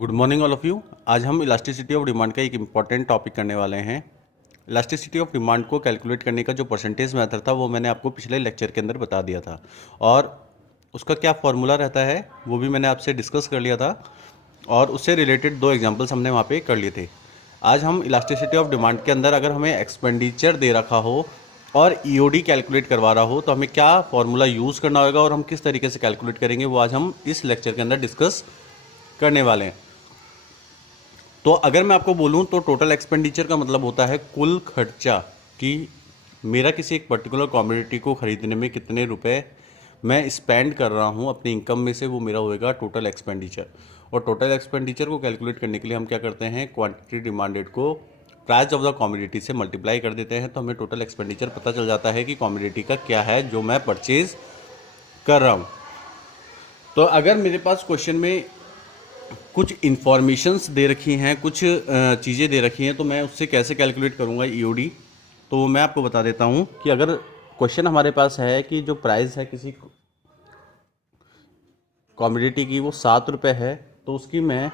Good morning all of you. आज हम elasticity of demand का एक इम्पॉर्टेंट टॉपिक करने वाले हैं। इलास्टिसिटी ऑफ डिमांड को कैलकुलेट करने का जो परसेंटेज मेथड था वो मैंने आपको पिछले लेक्चर के अंदर बता दिया था और उसका क्या फॉर्मूला रहता है वो भी मैंने आपसे डिस्कस कर लिया था और उससे रिलेटेड दो एग्जाम्पल्स हमने वहाँ पे कर लिए थे। आज हम इलास्टिसिटी ऑफ डिमांड के अंदर अगर हमें एक्सपेंडिचर दे रखा हो और ईओडी कैलकुलेट करवा रहा हो तो हमें क्या फॉर्मूला यूज़ करना होगा और हम किस तरीके से कैलकुलेट करेंगे वो आज हम इस लेक्चर के अंदर डिस्कस करने वाले हैं। तो अगर मैं आपको बोलूं तो टोटल एक्सपेंडिचर का मतलब होता है कुल खर्चा कि मेरा किसी एक पर्टिकुलर कमोडिटी को ख़रीदने में कितने रुपए मैं स्पेंड कर रहा हूं अपनी इनकम में से, वो मेरा होएगा टोटल एक्सपेंडिचर। और टोटल एक्सपेंडिचर को कैलकुलेट करने के लिए हम क्या करते हैं, क्वांटिटी डिमांडेड को प्राइस ऑफ द कमोडिटी से मल्टीप्लाई कर देते हैं तो हमें टोटल एक्सपेंडिचर पता चल जाता है कि कमोडिटी का क्या है जो मैं परचेज कर रहा हूँ। तो अगर मेरे पास क्वेश्चन में कुछ इन्फॉर्मेशंस दे रखी हैं, कुछ चीज़ें दे रखी हैं तो मैं उससे कैसे कैलकुलेट करूँगा ईओडी, तो मैं आपको बता देता हूँ कि अगर क्वेश्चन हमारे पास है कि जो प्राइस है किसी कमोडिटी की वो 7 रुपये है तो उसकी मैं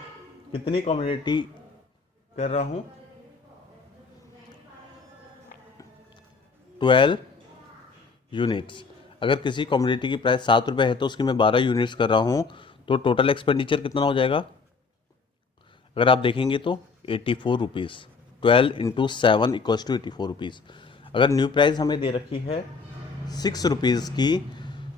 कितनी कमोडिटी कर रहा हूँ, 12 यूनिट्स। अगर किसी कमोडिटी की प्राइस 7 रुपये है तो उसकी मैं 12 यूनिट्स कर रहा हूँ तो टोटल एक्सपेंडिचर कितना हो जाएगा, अगर आप देखेंगे तो 84 rupees. 12 into 7 equals to 84 rupees. अगर न्यू प्राइस हमें दे रखी है 6 रुपीज़ की,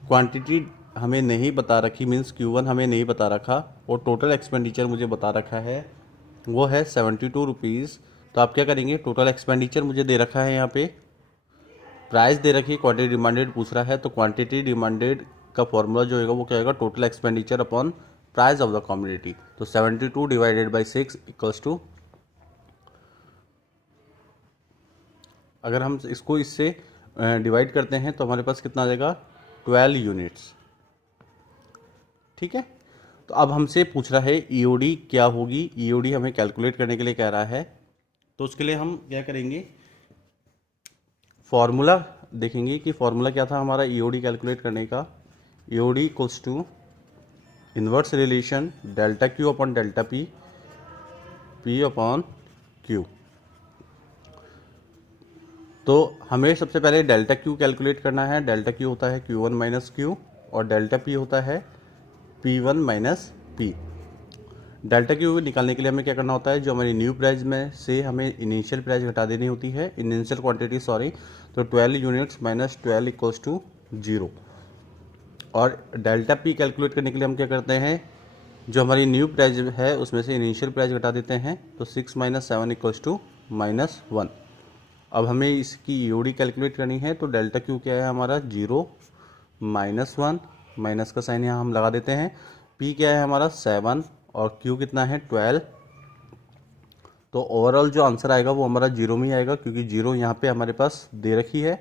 क्वांटिटी हमें नहीं बता रखी, मीन्स Q1 हमें नहीं बता रखा और टोटल एक्सपेंडिचर मुझे बता रखा है वो है 72 रुपीज़। तो आप क्या करेंगे, टोटल एक्सपेंडिचर मुझे दे रखा है, यहाँ पे प्राइस दे रखी है, क्वांटिटी डिमांडेड पूछ रहा है तो क्वांटिटी डिमांडेड का फॉर्मूला जो होगा वो क्या होगा, total expenditure upon price of the commodity. तो 72 डिवाइडेड बाई 6 इक्वल्स टू, अगर हम इसको इससे डिवाइड करते हैं तो हमारे पास कितना आ जाएगा, 12 यूनिट्स। ठीक है, तो अब हमसे पूछ रहा है ईओडी क्या होगी, ईओडी हमें कैलकुलेट करने के लिए कह रहा है। तो उसके लिए हम क्या करेंगे, फॉर्मूला देखेंगे कि फॉर्मूला क्या था हमारा ईओडी कैलकुलेट करने का। EOD equals to inverse relation delta Q upon delta P, P upon Q. तो हमें सबसे पहले डेल्टा क्यू कैलकुलेट करना है। डेल्टा क्यू होता है Q1 माइनस क्यू और डेल्टा पी होता है P1 minus P. Delta Q निकालने के लिए हमें क्या करना होता है, जो हमारी न्यू प्राइस में से हमें इनिशियल प्राइस घटा देनी होती है, इनिशियल क्वांटिटी सॉरी। तो 12 यूनिट्स माइनस 12 इक्वल्स टू 0। और डेल्टा पी कैलकुलेट करने के लिए हम क्या करते हैं, जो हमारी न्यू प्राइस है उसमें से इनिशियल प्राइस घटा देते हैं तो 6 माइनस 7 इक्वल्स टू -1। अब हमें इसकी ईओडी कैलकुलेट करनी है तो डेल्टा क्यू क्या है हमारा 0 -1, माइनस का साइन यहाँ हम लगा देते हैं। पी क्या है हमारा 7 और क्यू कितना है 12। तो ओवरऑल जो आंसर आएगा वो हमारा 0 में ही आएगा क्योंकि 0 यहाँ पे हमारे पास दे रखी है।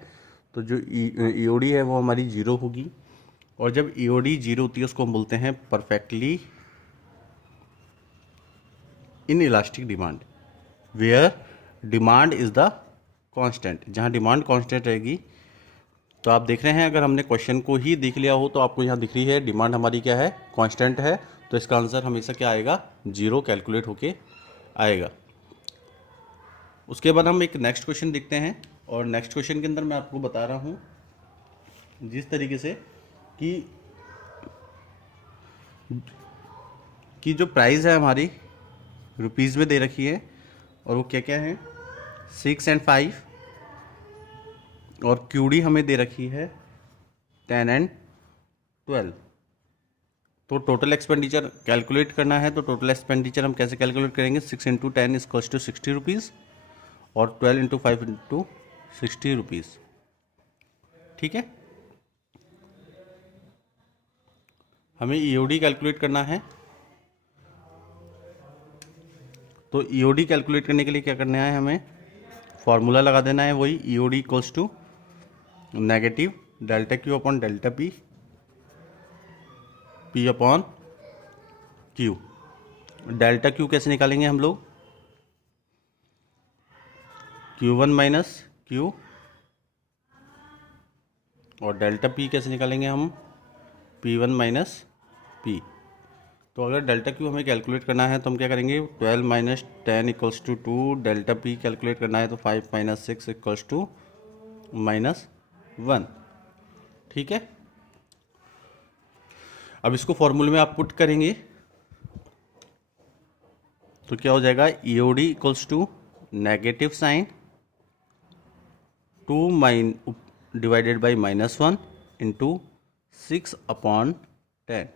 तो जो ईओडी है वो हमारी 0 होगी और जब ईओडी 0 होती है उसको हम बोलते हैं perfectly inelastic demand, where demand is the constant. जहाँ डिमांड कांस्टेंट रहेगी, तो आप देख रहे हैं अगर हमने क्वेश्चन को ही देख लिया हो तो आपको यहाँ दिख रही है डिमांड हमारी क्या है, कांस्टेंट है। तो इसका आंसर हमेशा क्या आएगा, 0 कैलकुलेट होके आएगा। उसके बाद हम एक नेक्स्ट क्वेश्चन देखते हैं और नेक्स्ट क्वेश्चन के अंदर मैं आपको बता रहा हूँ जिस तरीके से कि जो प्राइस है हमारी रुपीज़ में दे रखी है और वो क्या क्या है, 6 और 5, और क्यूडी हमें दे रखी है 10 और 12। तो टोटल एक्सपेंडिचर कैलकुलेट करना है तो टोटल एक्सपेंडिचर हम कैसे कैलकुलेट करेंगे, 6 इंटू 10 इक्वल्स टू 60 रुपीज़ और 12 इंटू 5 इंटू 60 रुपीज़। ठीक है, हमें ईओडी कैलकुलेट करना है। तो ईओडी कैलकुलेट करने के लिए क्या करना है, हमें फॉर्मूला लगा देना है, वही EOD equals to negative delta Q upon delta P, P upon Q. Delta Q कैसे निकालेंगे हम लोग, Q1 माइनस क्यू, और डेल्टा पी कैसे निकालेंगे हम, P1 माइनस पी। तो अगर डेल्टा क्यू हमें कैलकुलेट करना है तो हम क्या करेंगे, 12 minus 10 equals to 2, delta P calculate करना है तो 5 माइनस 6 इक्वल्स टू -1। ठीक है, अब इसको फॉर्मूले में आप पुट करेंगे तो क्या हो जाएगा, EOD equals to negative sign 2 divided by -1 into 6/10।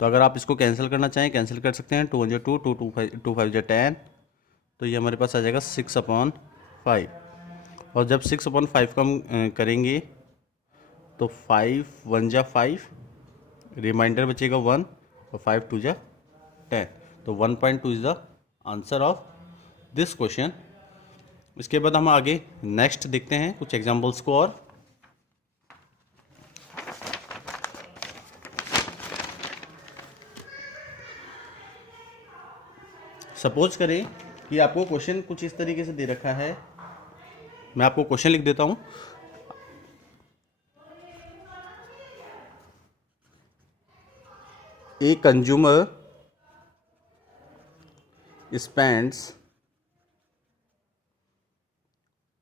तो अगर आप इसको कैंसिल करना चाहें कैंसिल कर सकते हैं, 2 2 2 2 5 10, तो ये हमारे पास आ जाएगा 6/5। और जब 6/5 का हम करेंगे तो 5 1 जा 5, रिमाइंडर बचेगा 1 और 5 2 जा 10। तो 1.2 is the answer of this question. इसके बाद हम आगे नेक्स्ट देखते हैं कुछ एग्जाम्पल्स को। और सपोज करें कि आपको क्वेश्चन कुछ इस तरीके से दे रखा है, मैं आपको क्वेश्चन लिख देता हूं। A consumer spends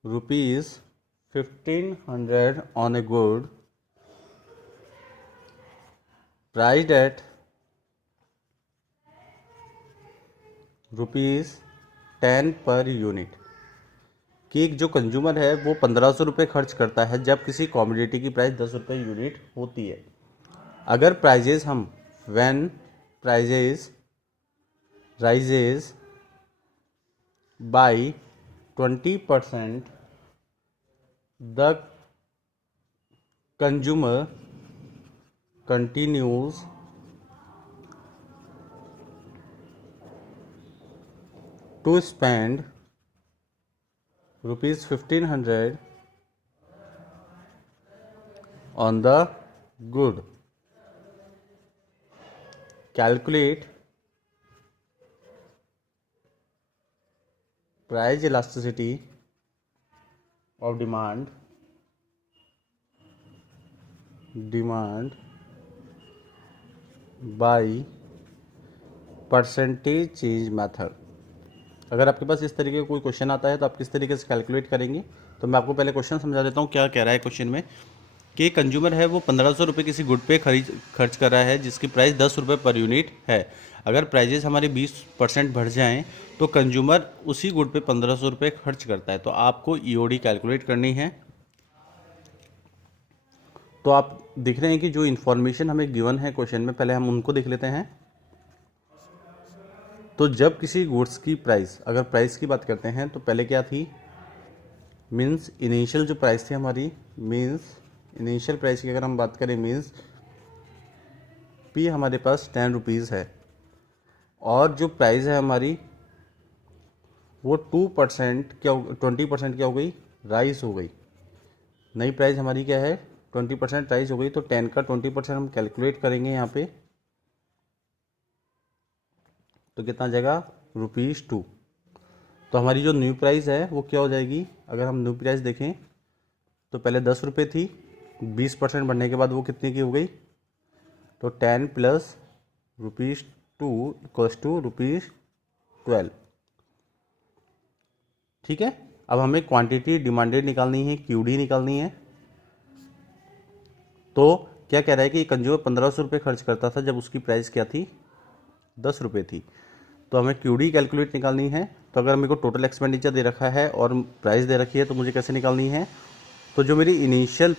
₹1500 on a good priced at ₹10 per unit. कि एक जो कंज्यूमर है वो 1500 रुपये खर्च करता है जब किसी कॉमोडिटी की प्राइस 10 रुपये यूनिट होती है। अगर प्राइजेस हम when prices rises by 20%, the consumer continues to spend ₹1500 on the good. Calculate price elasticity of demand by percentage change method. अगर आपके पास इस तरीके का कोई क्वेश्चन आता है तो आप किस तरीके से कैलकुलेट करेंगे, तो मैं आपको पहले क्वेश्चन समझा देता हूँ। क्या कह रहा है क्वेश्चन में कि कंज्यूमर है वो 1500 रुपये किसी गुड पे खर्च कर रहा है जिसकी प्राइस 10 रुपये पर यूनिट है। अगर प्राइजेस हमारे 20% बढ़ जाएं तो कंज्यूमर उसी गुड पे 1500 रुपये खर्च करता है। तो आपको EOD कैलकुलेट करनी है। तो आप देख रहे हैं कि जो इन्फॉर्मेशन हमें गिवन है क्वेश्चन में, पहले हम उनको देख लेते हैं। तो जब किसी गुड्स की प्राइस, अगर प्राइस की बात करते हैं तो पहले क्या थी, मीन्स इनिशियल जो प्राइस थी हमारी, मीन्स इनिशियल प्राइस की अगर हम बात करें, मीन्स P हमारे पास 10 रुपीज़ है और जो प्राइस है हमारी वो 2% क्या 20% क्या हो गई, राइज हो गई। नई प्राइस हमारी क्या है, 20% राइज हो गई। तो 10 का 20% हम कैलकुलेट करेंगे यहाँ पे, तो कितना आ जाएगा, ₹2। तो हमारी जो न्यू प्राइस है वो क्या हो जाएगी, अगर हम न्यू प्राइस देखें तो पहले 10 रुपये थी, 20% बढ़ने के बाद वो कितने की हो गई, तो 10 प्लस ₹2 इक्वल्स टू ₹12। ठीक है, अब हमें क्वांटिटी डिमांडेड निकालनी है, QD निकालनी है। तो क्या कह रहा है कि कंज्यूमर 1500 रुपये खर्च करता था जब उसकी प्राइस क्या थी, 10 रुपये थी। तो हमें QD कैलकुलेट निकालनी है। तो अगर मेरे को टोटल एक्सपेंडिचर दे रखा है और प्राइस दे रखी है तो मुझे कैसे निकालनी है, तो जो मेरी इनिशियल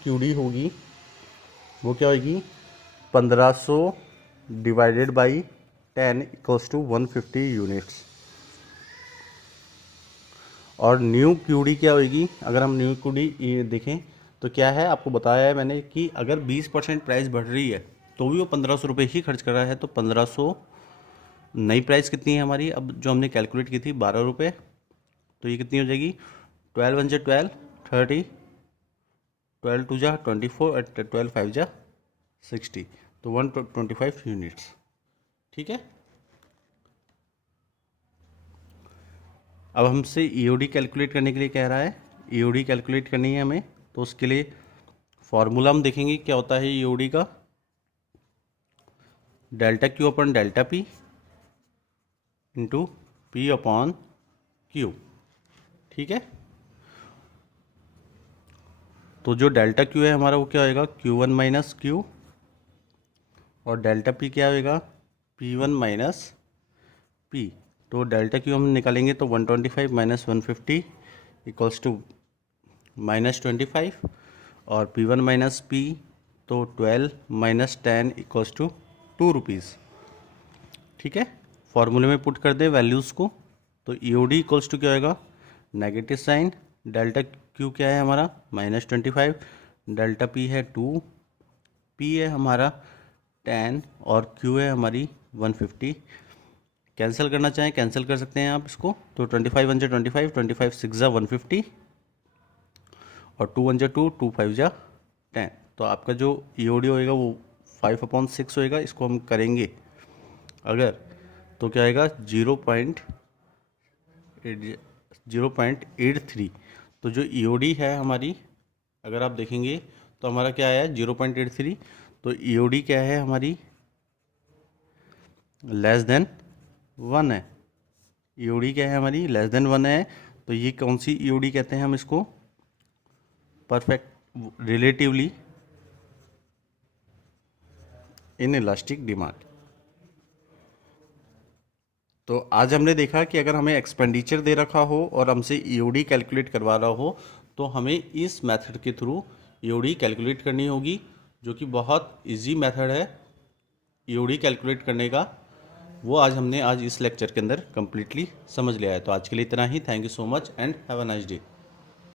QD होगी वो क्या होगी, 1500 divided by 10 equals to 150 units. और न्यू QD क्या होगी, अगर हम न्यू QD देखें तो क्या है, आपको बताया है मैंने कि अगर 20% प्राइस बढ़ रही है तो भी वो 1500 रुपये ही खर्च कर रहा है। तो 1500, नई प्राइस कितनी है हमारी, अब जो हमने कैलकुलेट की थी 12 रुपये, तो ये कितनी हो जाएगी, 12 1 जा 12 30, 12 2 जा 24, 12 5 जा 60, तो 125 यूनिट्स। ठीक है, अब हमसे EOD कैलकुलेट करने के लिए कह रहा है, EOD कैलकुलेट करनी है हमें। तो उसके लिए फॉर्मूला हम देखेंगे क्या होता है EOD का। Delta Q upon delta P into P upon Q. ठीक है, तो जो डेल्टा क्यू है हमारा वो क्या होएगा, Q1 माइनस क्यू, और डेल्टा पी क्या होएगा, P1 माइनस पी। तो डेल्टा क्यू हम निकालेंगे तो 125 माइनस 150 इक्वल्स टू माइनस 25, और P1 माइनस पी तो 12 माइनस 10 इक्वल्स टू 2 रुपीज़। ठीक है, फॉर्मूले में पुट कर दे वैल्यूज़ को, तो EOD इक्वल्स टू क्या होएगा, नेगेटिव साइन, डेल्टा क्यू क्या है हमारा -25, डेल्टा पी है 2, पी है हमारा 10 और क्यू है हमारी 150। कैंसिल करना चाहें कैंसिल कर सकते हैं आप इसको, तो 25 1 जा 25, 25 6 जा 150, और 2 1 जा 2, 2 5 जा 10। तो आपका जो EOD होएगा वो 5/6 होएगा। इसको हम करेंगे अगर तो क्या आएगा 0.83। तो जो EOD है हमारी, अगर आप देखेंगे तो हमारा क्या आया 0.83। तो EOD क्या है हमारी, लेस देन 1 है। EOD क्या है हमारी, लेस देन 1 है। तो ये कौन सी EOD कहते हैं हम इसको, perfect relatively in elastic demand. तो आज हमने देखा कि अगर हमें एक्सपेंडिचर दे रखा हो और हमसे EOD कैलकुलेट करवा रहा हो तो हमें इस मेथड के थ्रू EOD कैलकुलेट करनी होगी, जो कि बहुत इजी मेथड है EOD कैलकुलेट करने का। वो आज इस लेक्चर के अंदर कम्प्लीटली समझ लिया है। तो आज के लिए इतना ही। Thank you so much and have a nice day.